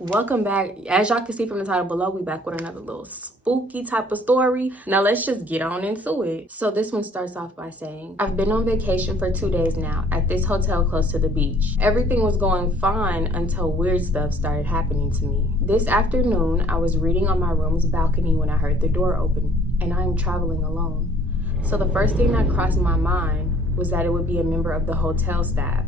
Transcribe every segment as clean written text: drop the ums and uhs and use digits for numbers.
Welcome back. As y'all can see from the title below, we back with another little spooky type of story. Now let's just get on into it. So this one starts off by saying, I've been on vacation for 2 days now at this hotel close to the beach. Everything was going fine until weird stuff started happening to me. This afternoon, I was reading on my room's balcony when I heard the door open, and I am traveling alone. So the first thing that crossed my mind was that it would be a member of the hotel staff.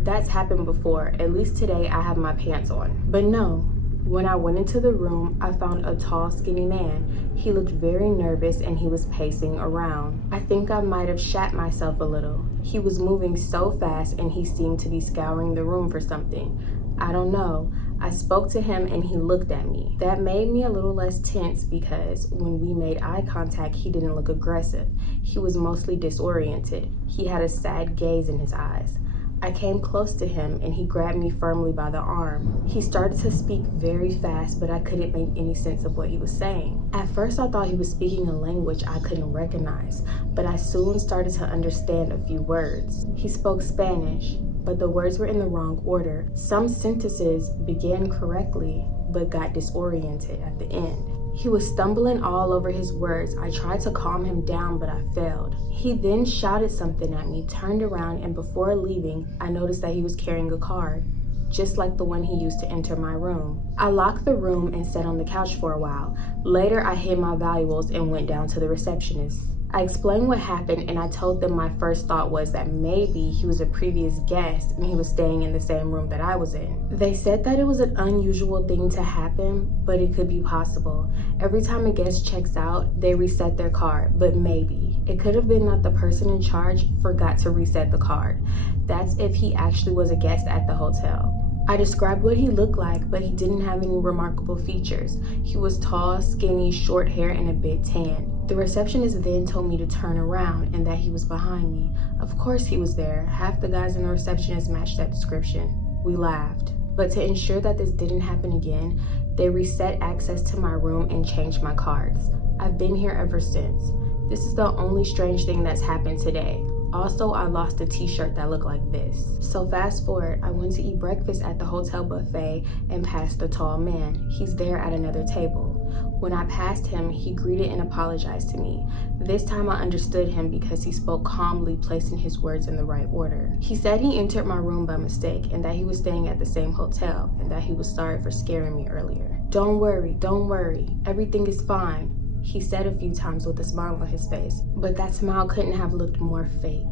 That's happened before. At least today I have my pants on. But no, when I went into the room, I found a tall, skinny man. He looked very nervous and he was pacing around. I think I might have shat myself a little. He was moving so fast and he seemed to be scouring the room for something. I don't know. I spoke to him and he looked at me. That made me a little less tense because when we made eye contact, he didn't look aggressive. He was mostly disoriented. He had a sad gaze in his eyes. I came close to him and he grabbed me firmly by the arm. He started to speak very fast, but I couldn't make any sense of what he was saying. At first, I thought he was speaking a language I couldn't recognize, but I soon started to understand a few words. He spoke Spanish, but the words were in the wrong order. Some sentences began correctly, but got disoriented at the end. He was stumbling all over his words. I tried to calm him down, but I failed. He then shouted something at me, turned around, and before leaving, I noticed that he was carrying a card, just like the one he used to enter my room. I locked the room and sat on the couch for a while. Later, I hid my valuables and went down to the receptionist. I explained what happened and I told them my first thought was that maybe he was a previous guest and he was staying in the same room that I was in. They said that it was an unusual thing to happen, but it could be possible. Every time a guest checks out, they reset their card, but maybe. It could have been that the person in charge forgot to reset the card. That's if he actually was a guest at the hotel. I described what he looked like, but he didn't have any remarkable features. He was tall, skinny, short hair, and a bit tan. The receptionist then told me to turn around and that he was behind me. Of course he was there. Half the guys in the receptionist matched that description. We laughed. But to ensure that this didn't happen again, they reset access to my room and changed my cards. I've been here ever since. This is the only strange thing that's happened today. Also, I lost a t-shirt that looked like this. So fast forward, I went to eat breakfast at the hotel buffet and passed the tall man. He's there at another table. When I passed him, he greeted and apologized to me. This time I understood him because he spoke calmly, placing his words in the right order. He said he entered my room by mistake and that he was staying at the same hotel and that he was sorry for scaring me earlier. Don't worry, everything is fine, he said a few times with a smile on his face, but that smile couldn't have looked more fake.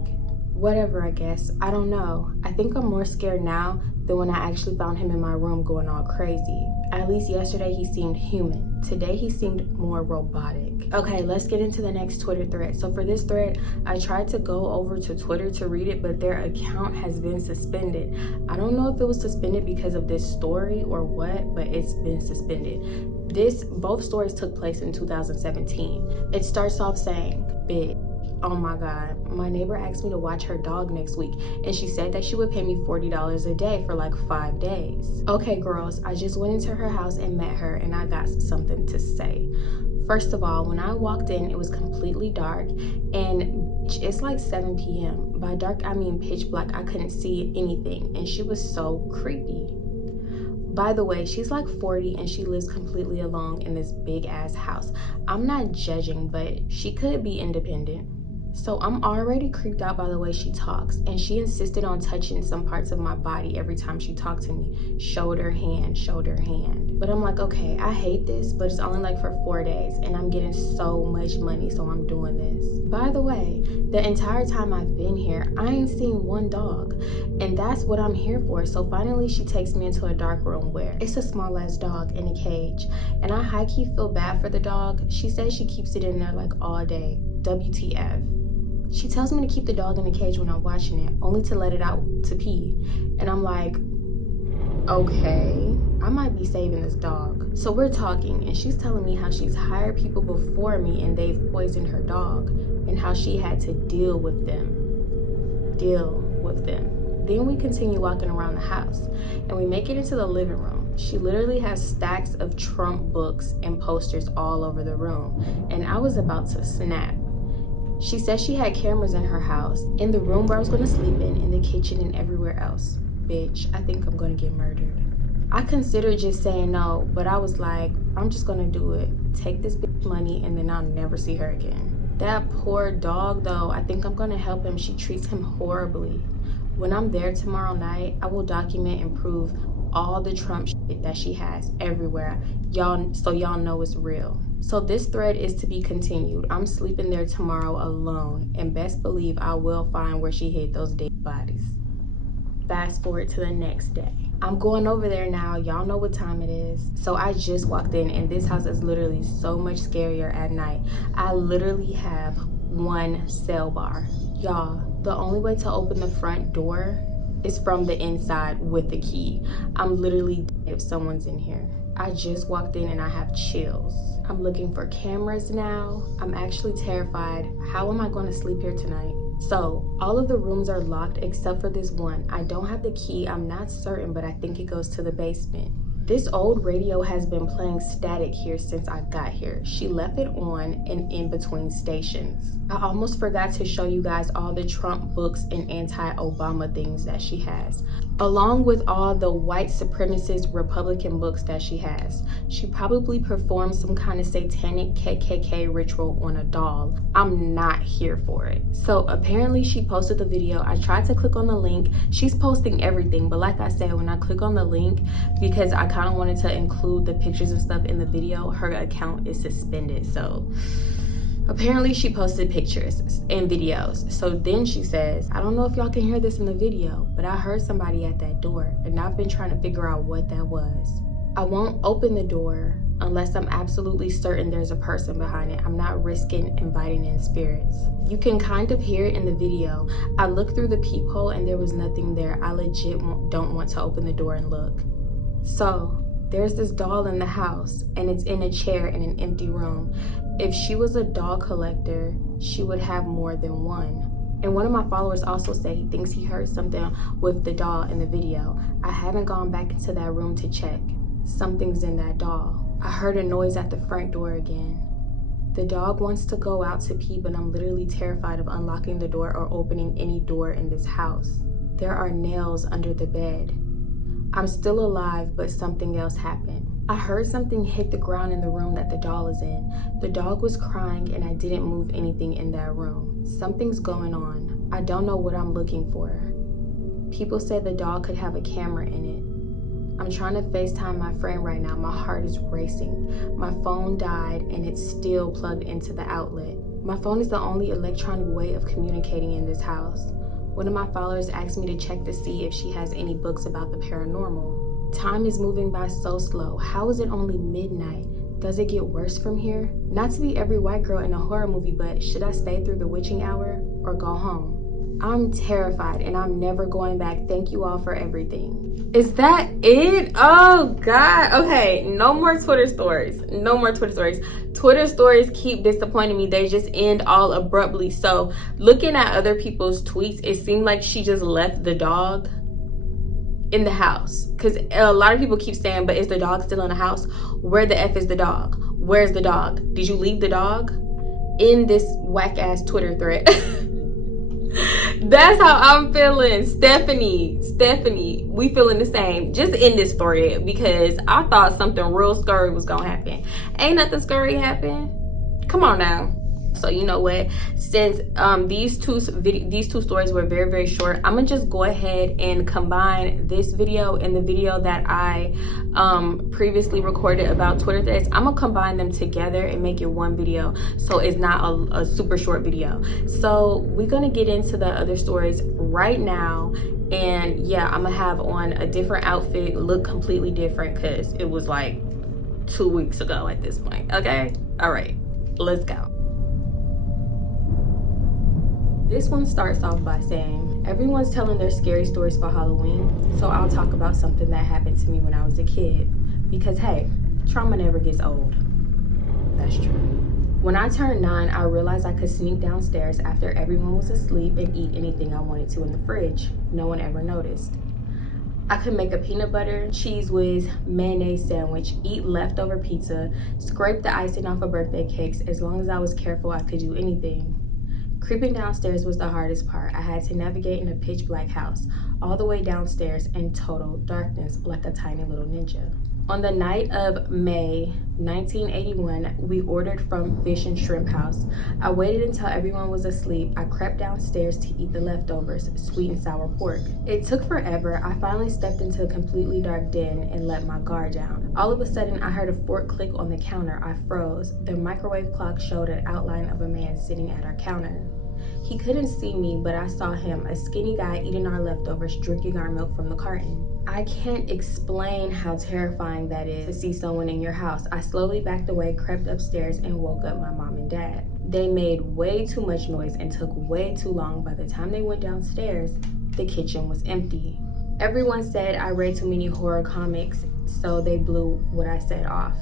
Whatever, I guess. I don't know. I think I'm more scared now than when I actually found him in my room going all crazy. At least yesterday he seemed human. Today he seemed more robotic. Okay, let's get into the next Twitter thread. So for this thread, I tried to go over to Twitter to read it, but their account has been suspended. I don't know if it was suspended because of this story or what, but it's been suspended. Both stories took place in 2017. It starts off saying, bitch. Oh my God, my neighbor asked me to watch her dog next week and she said that she would pay me $40 a day for like 5 days. Okay girls, I just went into her house and met her and I got something to say. First of all, when I walked in, it was completely dark and it's like 7 p.m. By dark, I mean pitch black. I couldn't see anything and she was so creepy. By the way, she's like 40 and she lives completely alone in this big ass house. I'm not judging, but she could be independent. So I'm already creeped out by the way she talks, and she insisted on touching some parts of my body every time she talked to me. Shoulder, hand. But I'm like, okay, I hate this, but it's only like for 4 days and I'm getting so much money, so I'm doing this. By the way, the entire time I've been here, I ain't seen one dog, and that's what I'm here for. So finally she takes me into a dark room where it's a small ass dog in a cage, and I high-key feel bad for the dog. She says she keeps it in there like all day. WTF. She tells me to keep the dog in the cage when I'm watching it, only to let it out to pee. And I'm like, okay, I might be saving this dog. So we're talking and she's telling me how she's hired people before me and they've poisoned her dog and how she had to deal with them. Then we continue walking around the house and we make it into the living room. She literally has stacks of Trump books and posters all over the room and I was about to snap. She said she had cameras in her house, in the room where I was going to sleep in the kitchen, and everywhere else. Bitch, I think I'm going to get murdered. I considered just saying no, but I was like, I'm just gonna do it. Take this bitch money and then I'll never see her again. That poor dog though, I think I'm gonna help him. She treats him horribly. When I'm there tomorrow night, I will document and prove all the Trump shit that she has everywhere, so y'all know it's real. So this thread is to be continued. I'm sleeping there tomorrow alone, and best believe I will find where she hid those dead bodies. Fast forward to the next day. I'm going over there now. Y'all know what time it is. So I just walked in, and this house is literally so much scarier at night. I literally have one cell bar. Y'all, the only way to open the front door is from the inside with the key. I'm literally dead if someone's in here. I just walked in and I have chills. I'm looking for cameras now. I'm actually terrified. How am I going to sleep here tonight? So all of the rooms are locked except for this one. I don't have the key. I'm not certain, but I think it goes to the basement. This old radio has been playing static here since I got here. She left it on and in between stations. I almost forgot to show you guys all the Trump books and anti-Obama things that she has, along with all the white supremacist Republican books that she has. She probably performed some kind of satanic KKK ritual on a doll. I'm not here for it. So apparently she posted the video. I tried to click on the link. She's posting everything, but like I said, when I click on the link, because I kind of wanted to include the pictures and stuff in the video, her account is suspended. So apparently she posted pictures and videos. So then she says, I don't know if y'all can hear this in the video, but I heard somebody at that door and I've been trying to figure out what that was. I won't open the door unless I'm absolutely certain there's a person behind it. I'm not risking inviting in spirits. You can kind of hear it in the video. I looked through the peephole and there was nothing there. I legit don't want to open the door and look. So there's this doll in the house and it's in a chair in an empty room. If she was a doll collector, she would have more than one. And one of my followers also said he thinks he heard something with the doll in the video. I haven't gone back into that room to check. Something's in that doll. I heard a noise at the front door again. The dog wants to go out to pee, but I'm literally terrified of unlocking the door or opening any door in this house. There are nails under the bed. I'm still alive, but something else happened. I heard something hit the ground in the room that the doll is in. The dog was crying and I didn't move anything in that room. Something's going on. I don't know what I'm looking for. People said the dog could have a camera in it. I'm trying to FaceTime my friend right now. My heart is racing. My phone died and it's still plugged into the outlet. My phone is the only electronic way of communicating in this house. One of my followers asked me to check to see if she has any books about the paranormal. Time is moving by so slow. How is it only midnight? Does it get worse from here? Not to be every white girl in a horror movie, but should I stay through the witching hour or go home? I'm terrified and I'm never going back. Thank you all for everything. Is that it? Oh God. Okay, no more Twitter stories. No more Twitter stories. Twitter stories keep disappointing me. They just end all abruptly. So looking at other people's tweets, it seemed like she just left the dog in the house, because a lot of people keep saying, but is the dog still in the house? Where the F is the dog? Where's the dog? Did you leave the dog in this whack ass Twitter thread? That's how I'm feeling. Stephanie, we feeling the same. Just in this thread, because I thought something real scary was gonna happen. Ain't nothing scary happen. Come on now. So you know what, since these two stories were very, very short, I'm gonna just go ahead and combine this video and the video that I previously recorded about Twitter threads. I'm gonna combine them together and make it one video, so it's not a super short video. So we're gonna get into the other stories right now. And yeah, I'm gonna have on a different outfit, look completely different, because it was like 2 weeks ago at this point. Okay, all right, let's go. This one starts off by saying, everyone's telling their scary stories for Halloween, so I'll talk about something that happened to me when I was a kid. Because hey, trauma never gets old. That's true. When I turned 9, I realized I could sneak downstairs after everyone was asleep and eat anything I wanted to in the fridge. No one ever noticed. I could make a peanut butter, cheese whiz, mayonnaise sandwich, eat leftover pizza, scrape the icing off of birthday cakes. As long as I was careful, I could do anything. Creeping downstairs was the hardest part. I had to navigate in a pitch black house. all the way downstairs in total darkness like a tiny little ninja. On the night of May 1981, we ordered from Fish and Shrimp House. I waited until everyone was asleep. I crept downstairs to eat the leftovers, sweet and sour pork. It took forever. I finally stepped into a completely dark den and let my guard down. All of a sudden, I heard a fork click on the counter. I froze. The microwave clock showed an outline of a man sitting at our counter. He couldn't see me, but I saw him, a skinny guy eating our leftovers, drinking our milk from the carton. I can't explain how terrifying that is to see someone in your house. I slowly backed away, crept upstairs, and woke up my mom and dad. They made way too much noise and took way too long. By the time they went downstairs, the kitchen was empty. Everyone said I read too many horror comics, so they blew what I said off.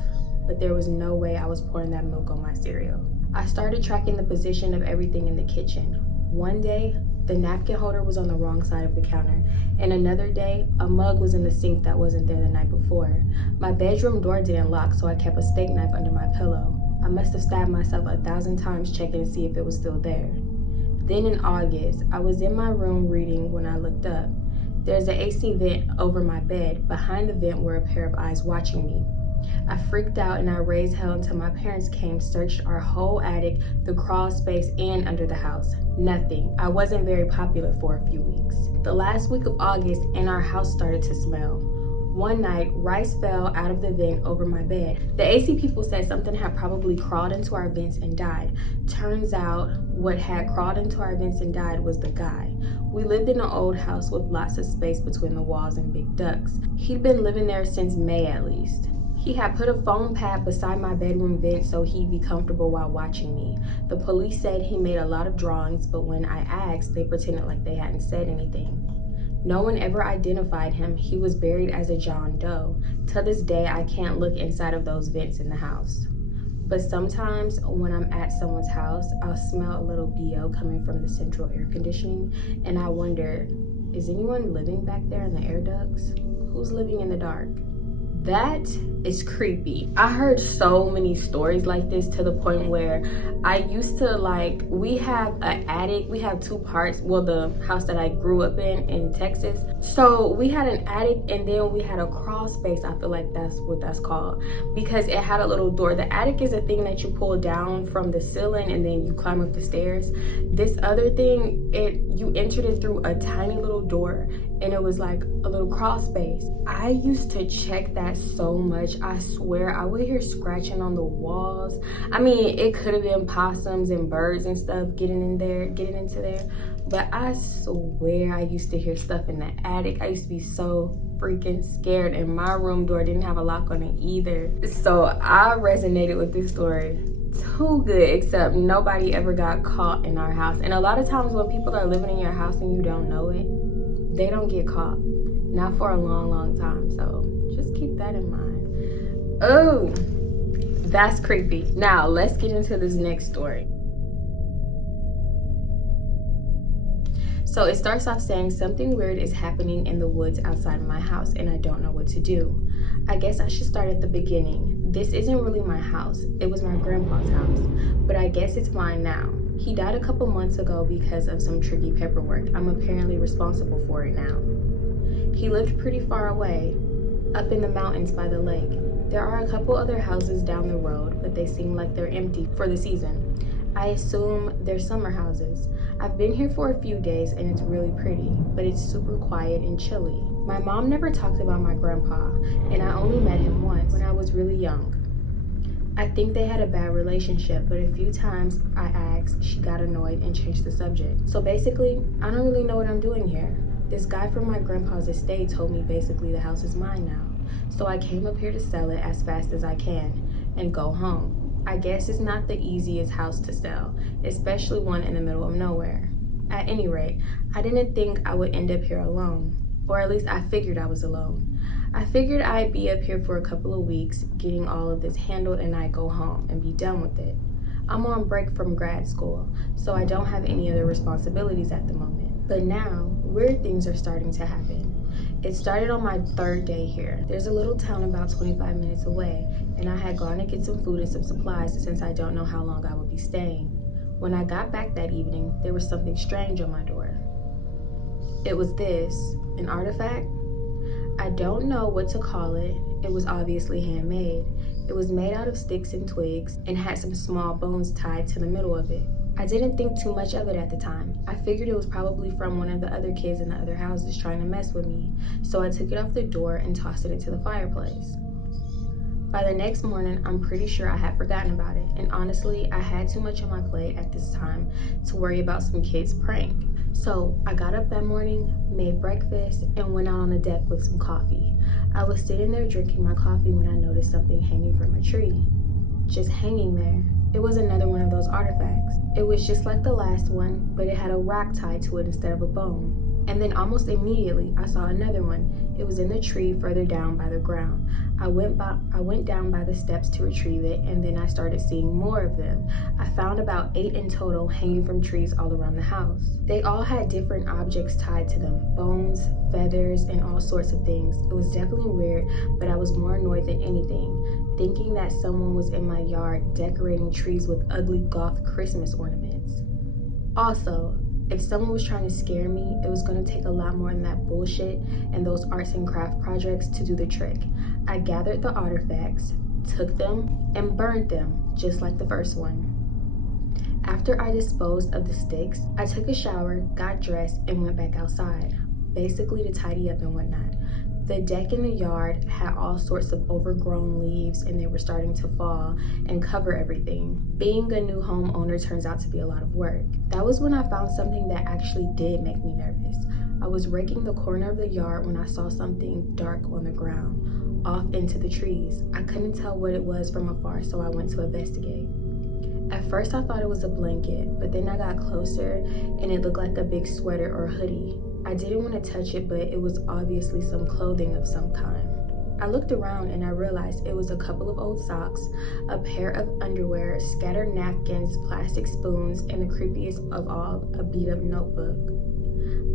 But there was no way I was pouring that milk on my cereal. I started tracking the position of everything in the kitchen. One day, the napkin holder was on the wrong side of the counter, and another day, a mug was in the sink that wasn't there the night before. My bedroom door didn't lock, so I kept a steak knife under my pillow. I must have stabbed myself 1,000 times checking to see if it was still there. Then in August, I was in my room reading when I looked up. There's an AC vent over my bed. Behind the vent were a pair of eyes watching me. I freaked out and I raised hell until my parents came, searched our whole attic, the crawl space, and under the house. Nothing. I wasn't very popular for a few weeks. The last week of August, and our house started to smell. One night, rice fell out of the vent over my bed. The AC people said something had probably crawled into our vents and died. Turns out, what had crawled into our vents and died was the guy. We lived in an old house with lots of space between the walls and big ducts. He'd been living there since May at least. He had put a foam pad beside my bedroom vent so he'd be comfortable while watching me. The police said he made a lot of drawings, but when I asked, they pretended like they hadn't said anything. No one ever identified him. He was buried as a John Doe. To this day, I can't look inside of those vents in the house. But sometimes when I'm at someone's house, I'll smell a little BO coming from the central air conditioning, and I wonder, is anyone living back there in the air ducts? Who's living in the dark? That is creepy. I heard so many stories like this to the point where I used to we have an attic, we have two parts, well, the house that I grew up in Texas. So we had an attic and then we had a crawl space. I feel like that's what that's called because it had a little door. The attic is a thing that you pull down from the ceiling and then you climb up the stairs. This other thing, you entered it through a tiny little door and it was like a little crawl space. I used to check that so much. I swear I would hear scratching on the walls. I mean, it could have been possums and birds and stuff getting into there, but I swear I used to hear stuff in the attic. I used to be so freaking scared, and my room door didn't have a lock on it either. So I resonated with this story too good, except nobody ever got caught in our house. And a lot of times when people are living in your house and you don't know it, they don't get caught. Not for a long time. So just keep that in mind. Oh, that's creepy. Now let's get into this next story. So it starts off saying something weird is happening in the woods outside of my house and I don't know what to do. I guess I should start at the beginning. This isn't really my house. It was my grandpa's house, but I guess it's mine now. He died a couple months ago because of some tricky paperwork. I'm apparently responsible for it now. He lived pretty far away, up in the mountains by the lake. There are a couple other houses down the road, but they seem like they're empty for the season. I assume they're summer houses. I've been here for a few days and it's really pretty, but it's super quiet and chilly. My mom never talked about my grandpa, and I only met him once when I was really young. I think they had a bad relationship, but a few times I asked, she got annoyed and changed the subject. So basically, I don't really know what I'm doing here. This guy from my grandpa's estate told me basically the house is mine now. So I came up here to sell it as fast as I can and go home. I guess it's not the easiest house to sell, especially one in the middle of nowhere. At any rate, I didn't think I would end up here alone, or at least I figured I was alone. I figured I'd be up here for a couple of weeks, getting all of this handled, and I'd go home and be done with it. I'm on break from grad school, so I don't have any other responsibilities at the moment. But now, weird things are starting to happen. It started on my third day here. There's a little town about 25 minutes away, and I had gone to get some food and some supplies since I don't know how long I would be staying. When I got back that evening, there was something strange on my door. It was this, an artifact? I don't know what to call it. It was obviously handmade. It was made out of sticks and twigs and had some small bones tied to the middle of it. I didn't think too much of it at the time. I figured it was probably from one of the other kids in the other houses trying to mess with me, so I took it off the door and tossed it into the fireplace. By the next morning, I'm pretty sure I had forgotten about it, and honestly, I had too much on my plate at this time to worry about some kid's prank. So I got up that morning, made breakfast, and went out on the deck with some coffee. I was sitting there drinking my coffee when I noticed something hanging from a tree. Just hanging there. It was another one of those artifacts. It was just like the last one, but it had a rock tied to it instead of a bone. And then almost immediately, I saw another one. It was in the tree further down by the ground. I went down by the steps to retrieve it, and then I started seeing more of them. I found about 8 in total hanging from trees all around the house. They all had different objects tied to them, bones, feathers, and all sorts of things. It was definitely weird, but I was more annoyed than anything, thinking that someone was in my yard decorating trees with ugly goth Christmas ornaments. Also, if someone was trying to scare me, it was going to take a lot more than that bullshit and those arts and craft projects to do the trick. I gathered the artifacts, took them, and burned them, just like the first one. After I disposed of the sticks, I took a shower, got dressed, and went back outside, basically to tidy up and whatnot. The deck in the yard had all sorts of overgrown leaves, and they were starting to fall and cover everything. Being a new homeowner turns out to be a lot of work. That was when I found something that actually did make me nervous. I was raking the corner of the yard when I saw something dark on the ground, off into the trees. I couldn't tell what it was from afar, so I went to investigate. At first I thought it was a blanket, but then I got closer and it looked like a big sweater or hoodie. I didn't want to touch it, but it was obviously some clothing of some kind. I looked around and I realized it was a couple of old socks, a pair of underwear, scattered napkins, plastic spoons, and the creepiest of all, a beat-up notebook.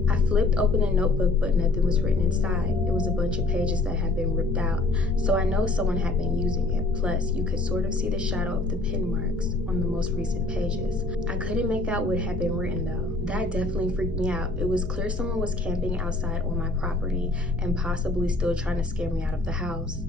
I flipped open the notebook, but nothing was written inside. It was a bunch of pages that had been ripped out, so I know someone had been using it. Plus, you could sort of see the shadow of the pen marks on the most recent pages. I couldn't make out what had been written though. That definitely freaked me out. It was clear someone was camping outside on my property and possibly still trying to scare me out of the house.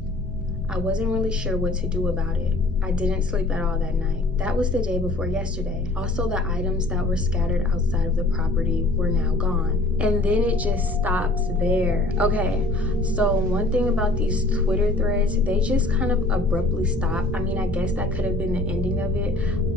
I wasn't really sure what to do about it. I didn't sleep at all that night. That was the day before yesterday. Also, the items that were scattered outside of the property were now gone. And then it just stops there. Okay, so one thing about these Twitter threads, they just kind of abruptly stop. I mean, I guess that could have been the ending of it,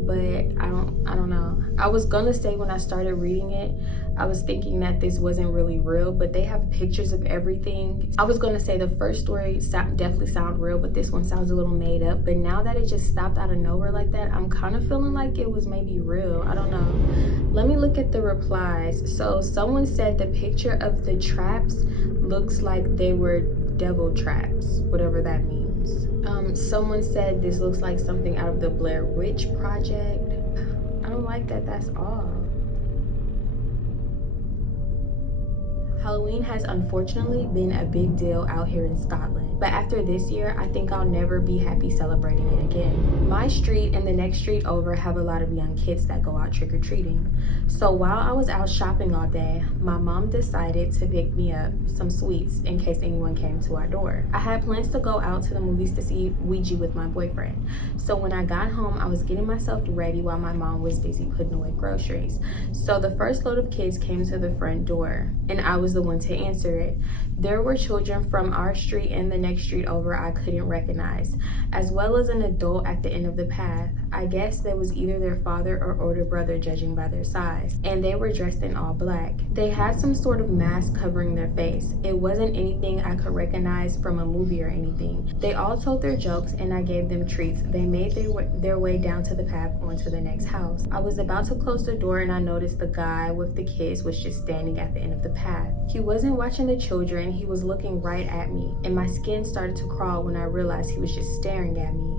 but I don't know. I was gonna say when I started reading it, I was thinking that this wasn't really real, but they have pictures of everything. I was gonna say the first story definitely sounded real, but this one sounds a little made up. But now that it just stopped out of nowhere like that, I'm kind of feeling like it was maybe real. I don't know. Let me look at the replies. So someone said the picture of the traps looks like they were devil traps, whatever that means. Someone said this looks like something out of the Blair Witch Project. I don't like that, that's all. Halloween has unfortunately been a big deal out here in Scotland, but after this year, I think I'll never be happy celebrating it again. My street and the next street over have a lot of young kids that go out trick-or-treating. So while I was out shopping all day, my mom decided to pick me up some sweets in case anyone came to our door. I had plans to go out to the movies to see Ouija with my boyfriend. So when I got home, I was getting myself ready while my mom was busy putting away groceries. So the first load of kids came to the front door, and I was the one to answer it. There were children from our street and the next street over I couldn't recognize, as well as an adult at the end of the path. I guess that was either their father or older brother, judging by their size, and they were dressed in all black. They had some sort of mask covering their face. It wasn't anything I could recognize from a movie or anything. They all told their jokes and I gave them treats. They made their way down to the path onto the next house. I was about to close the door and I noticed the guy with the kids was just standing at the end of the path. He wasn't watching the children, he was looking right at me, and my skin started to crawl when I realized he was just staring at me.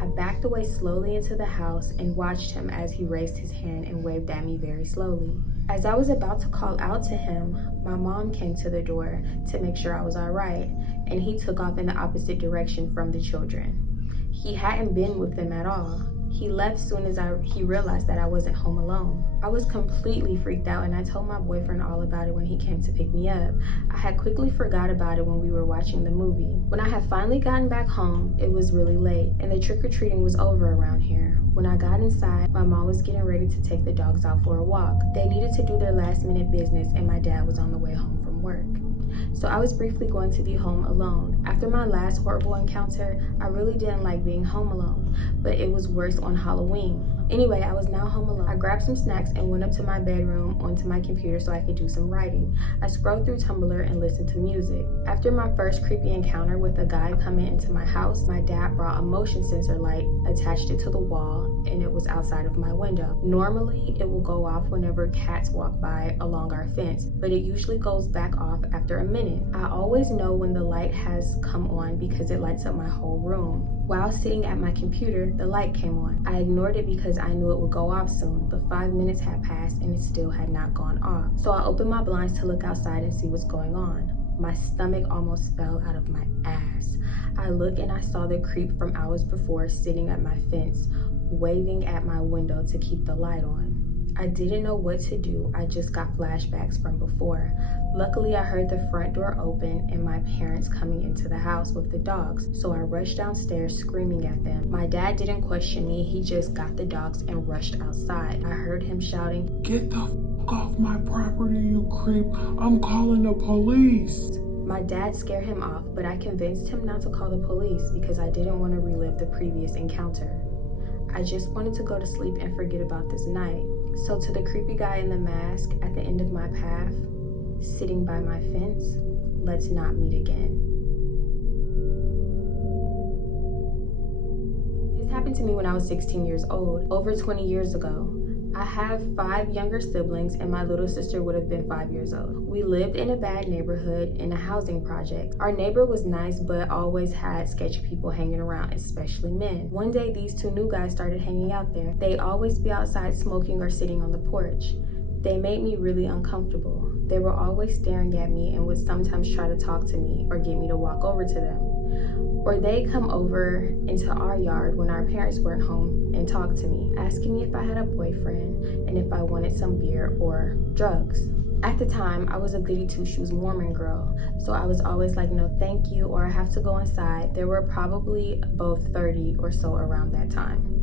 I backed away slowly into the house and watched him as he raised his hand and waved at me very slowly. As I was about to call out to him, my mom came to the door to make sure I was all right, and he took off in the opposite direction from the children. He hadn't been with them at all. He left soon as he realized that I wasn't home alone. I was completely freaked out, and I told my boyfriend all about it when he came to pick me up. I had quickly forgot about it when we were watching the movie. When I had finally gotten back home, it was really late, and the trick-or-treating was over around here. When I got inside, my mom was getting ready to take the dogs out for a walk. They needed to do their last-minute business, and my dad was on the way home from work. So I was briefly going to be home alone. After my last horrible encounter, I really didn't like being home alone, but it was worse on Halloween. Anyway, I was now home alone. I grabbed some snacks and went up to my bedroom onto my computer so I could do some writing. I scrolled through Tumblr and listened to music. After my first creepy encounter with a guy coming into my house, my dad brought a motion sensor light, attached it to the wall, and it was outside of my window. Normally, it will go off whenever cats walk by along our fence, but it usually goes back off after a minute. I always know when the light has come on because it lights up my whole room. While sitting at my computer, the light came on. I ignored it because I knew it would go off soon, but 5 minutes had passed and it still had not gone off. So I opened my blinds to look outside and see what's going on. My stomach almost fell out of my ass. I looked and I saw the creep from hours before sitting at my fence, waving at my window to keep the light on. I didn't know what to do. I just got flashbacks from before. Luckily, I heard the front door open and my parents coming into the house with the dogs, so I rushed downstairs screaming at them. My dad didn't question me. He just got the dogs and rushed outside. I heard him shouting, "Get the f*** off my property, you creep. I'm calling the police." My dad scared him off, but I convinced him not to call the police because I didn't want to relive the previous encounter. I just wanted to go to sleep and forget about this night. So to the creepy guy in the mask at the end of my path, sitting by my fence, let's not meet again. This happened to me when I was 16 years old, over 20 years ago. I have 5 younger siblings and my little sister would have been 5 years old. We lived in a bad neighborhood in a housing project. Our neighbor was nice but always had sketchy people hanging around, especially men. One day these 2 new guys started hanging out there. They'd always be outside smoking or sitting on the porch. They made me really uncomfortable. They were always staring at me and would sometimes try to talk to me or get me to walk over to them. Or they'd come over into our yard when our parents weren't home and talk to me, asking me if I had a boyfriend and if I wanted some beer or drugs. At the time, I was a goody two-shoes Mormon girl, so I was always like, no thank you, or I have to go inside. There were probably both 30 or so around that time.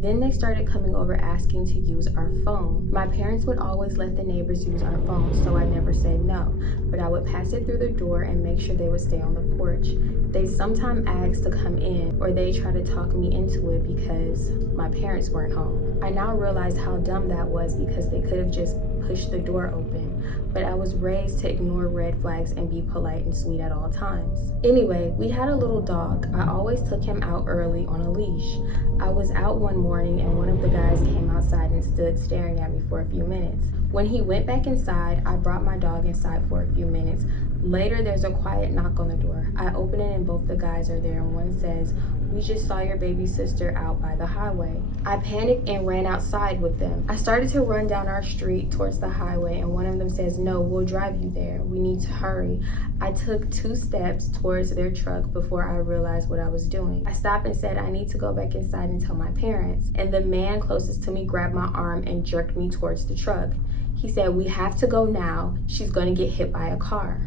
Then they started coming over asking to use our phone. My parents would always let the neighbors use our phone, so I never said no, but I would pass it through the door and make sure they would stay on the porch. They sometimes asked to come in, or they try to talk me into it because my parents weren't home. I now realize how dumb that was because they could have just pushed the door open, but I was raised to ignore red flags and be polite and sweet at all times. Anyway, we had a little dog. I always took him out early on a leash. I was out one morning and one of the guys came outside and stood staring at me for a few minutes. When he went back inside, I brought my dog inside for a few minutes. Later, there's a quiet knock on the door. I open it and both the guys are there and one says, "We just saw your baby sister out by the highway." I panicked and ran outside with them. I started to run down our street towards the highway and one of them says, "No, we'll drive you there. We need to hurry." I took 2 steps towards their truck before I realized what I was doing. I stopped and said, "I need to go back inside and tell my parents." And the man closest to me grabbed my arm and jerked me towards the truck. He said, "We have to go now. She's going to get hit by a car."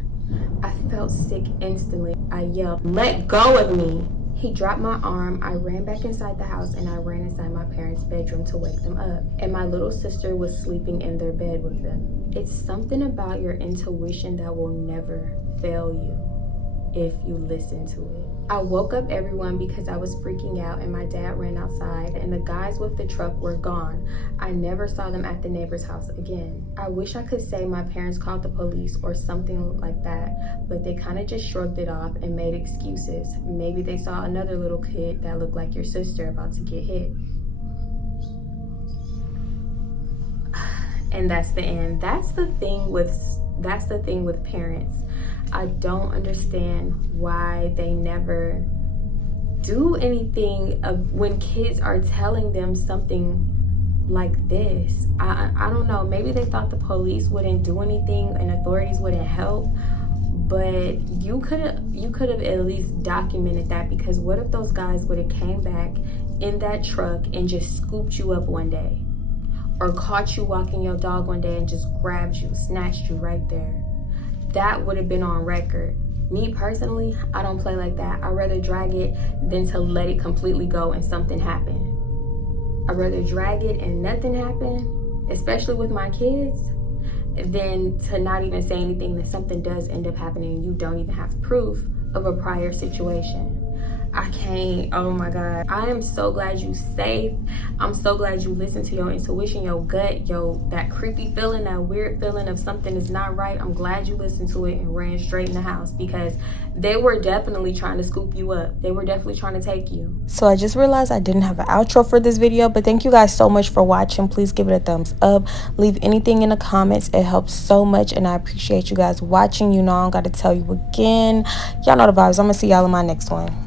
I felt sick instantly. I yelled, "Let go of me!" He dropped my arm. I ran back inside the house and I ran inside my parents' bedroom to wake them up. And my little sister was sleeping in their bed with them. It's something about your intuition that will never fail you if you listen to it. I woke up everyone because I was freaking out and my dad ran outside and the guys with the truck were gone. I never saw them at the neighbor's house again. I wish I could say my parents called the police or something like that, but they kind of just shrugged it off and made excuses. Maybe they saw another little kid that looked like your sister about to get hit. And that's the end. That's the thing with parents. I don't understand why they never do anything when kids are telling them something like this. I don't know. Maybe they thought the police wouldn't do anything and authorities wouldn't help. But you could have at least documented that, because what if those guys would have came back in that truck and just scooped you up one day, or caught you walking your dog one day and just grabbed you, snatched you right there, that would have been on record. Me personally, I don't play like that. I'd rather drag it than to let it completely go and something happen. I'd rather drag it and nothing happen, especially with my kids, than to not even say anything that something does end up happening and you don't even have proof of a prior situation. I can't, oh my God. I am so glad you safe. I'm so glad you listened to your intuition, your gut, that creepy feeling, that weird feeling of something is not right. I'm glad you listened to it and ran straight in the house, because they were definitely trying to scoop you up. They were definitely trying to take you. So I just realized I didn't have an outro for this video, but thank you guys so much for watching. Please give it a thumbs up. Leave anything in the comments. It helps so much, and I appreciate you guys watching. You know, I don't got to tell you again. Y'all know the vibes. I'm going to see y'all in my next one.